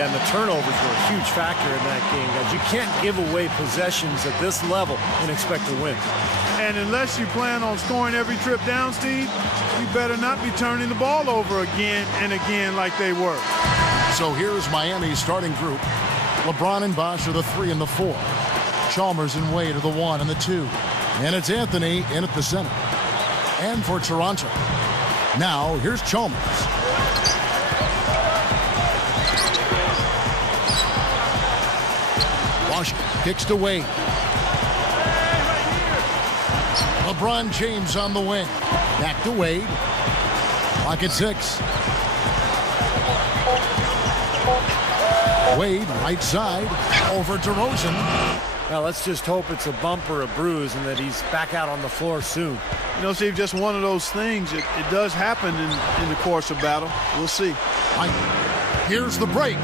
And the turnovers were a huge factor in that game, guys. You can't give away possessions at this level and expect to win. And unless you plan on scoring every trip down, Steve, you better not be turning the ball over again and again like they were. So here's Miami's starting group. LeBron and Bosh are the 3 and the 4. Chalmers and Wade are the 1 and the 2. And it's Anthony in at the center. And for Toronto, now here's Chalmers. Bosh kicks to Wade. LeBron James on the wing. Back to Wade. Clock at 6. Wade, right side, over to Rosen. Well, let's just hope it's a bump or a bruise and that he's back out on the floor soon. You know, Steve, just one of those things. It does happen in the course of battle. We'll see. Here's the break.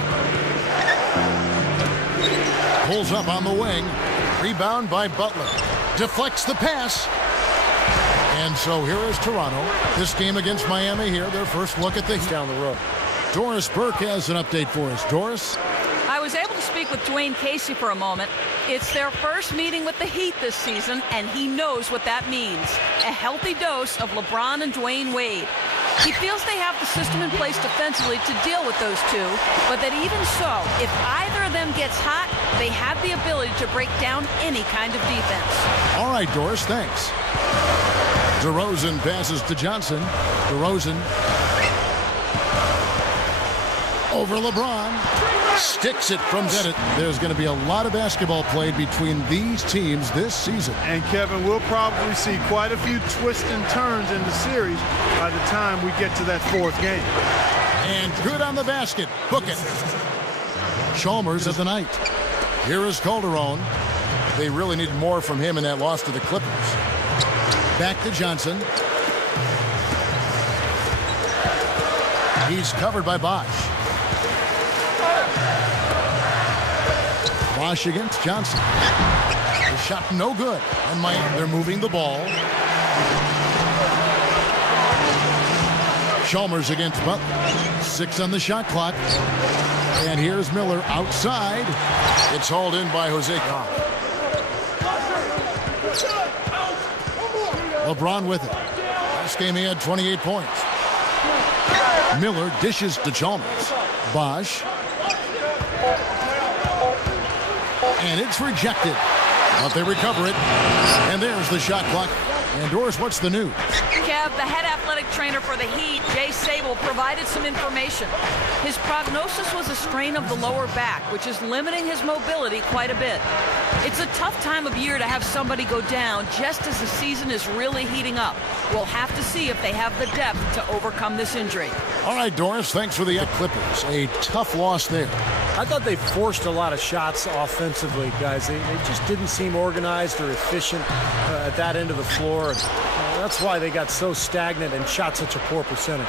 Pulls up on the wing. Rebound by Butler. Deflects the pass. And so here is Toronto. This game against Miami here, their first look at the Heat. Down the road. Doris Burke has an update for us. Doris? I was able to speak with Dwayne Casey for a moment. It's their first meeting with the Heat this season, and he knows what that means. A healthy dose of LeBron and Dwayne Wade. He feels they have the system in place defensively to deal with those two, but that even so, if either of them gets hot, they have the ability to break down any kind of defense. All right, Doris, thanks. DeRozan passes to Johnson. DeRozan over LeBron. Sticks it from Bennett. There's going to be a lot of basketball played between these teams this season. And, Kevin, we'll probably see quite a few twists and turns in the series by the time we get to that 4th game. And good on the basket. Book it. Chalmers of the night. Here is Calderon. They really need more from him in that loss to the Clippers. Back to Johnson. He's covered by Bosh. Bosh against Johnson. The shot no good. And they're moving the ball. Chalmers against Butler. 6 on the shot clock. And here's Miller outside. It's hauled in by Jose. LeBron with it. Last game he had 28 points. Miller dishes to Chalmers. Bosh. And it's rejected. But they recover it. And there's the shot clock. And Doris, what's the news? Kev, the head athletic trainer for the Heat, Jay Sable, provided some information. His prognosis was a strain of the lower back, which is limiting his mobility quite a bit. It's a tough time of year to have somebody go down just as the season is really heating up. We'll have to see if they have the depth to overcome this injury. All right, Doris, thanks for the Clippers. A tough loss there. I thought they forced a lot of shots offensively, guys. They just didn't seem organized or efficient at that end of the floor. And, that's why they got so stagnant and shot such a poor percentage.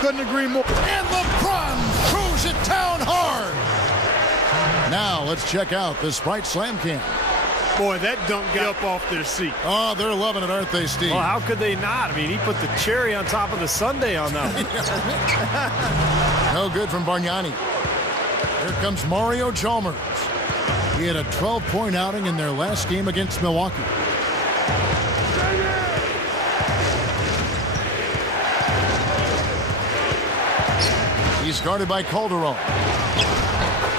Couldn't agree more. And LeBron throws it down hard. Now let's check out the Sprite Slam Cam. Boy, that dunk got up off their seat. Oh, they're loving it, aren't they, Steve? Well, how could they not? I mean, he put the cherry on top of the sundae on that one. No good from Bargnani. Here comes Mario Chalmers. He had a 12-point outing in their last game against Milwaukee. He's guarded by Calderon.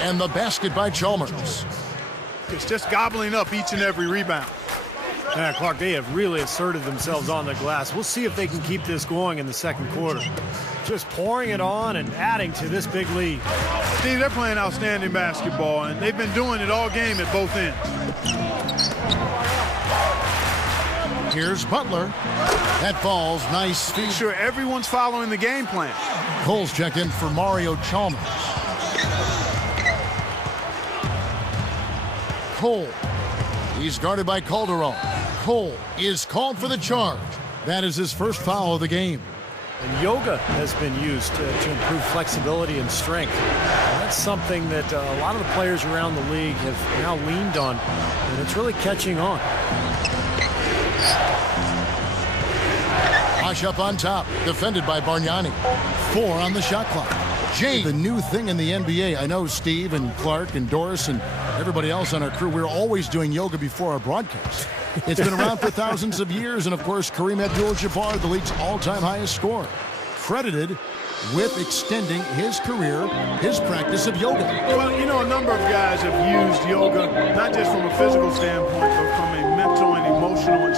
And the basket by Chalmers. It's just gobbling up each and every rebound. Yeah, Clark, they have really asserted themselves on the glass. We'll see if they can keep this going in the second quarter. Just pouring it on and adding to this big lead. Steve, they're playing outstanding basketball, and they've been doing it all game at both ends. Here's Butler. That falls. Nice feed. Make sure everyone's following the game plan. Cole's checked in for Mario Chalmers. Cole. He's guarded by Calderon. Cole is called for the charge. That is his first foul of the game. And yoga has been used to improve flexibility and strength. And that's something that a lot of the players around the league have now leaned on, and it's really catching on. Bosh up on top, defended by Bargnani. 4 on the shot clock. James, the new thing in the NBA. I know Steve and Clark and Doris and everybody else on our crew, we're always doing yoga before our broadcast. It's been around for thousands of years, and of course, Kareem Abdul-Jabbar, the league's all-time highest scorer, credited with extending his career, his practice of yoga. Well, you know, a number of guys have used yoga, not just from a physical standpoint, but from a mental and emotional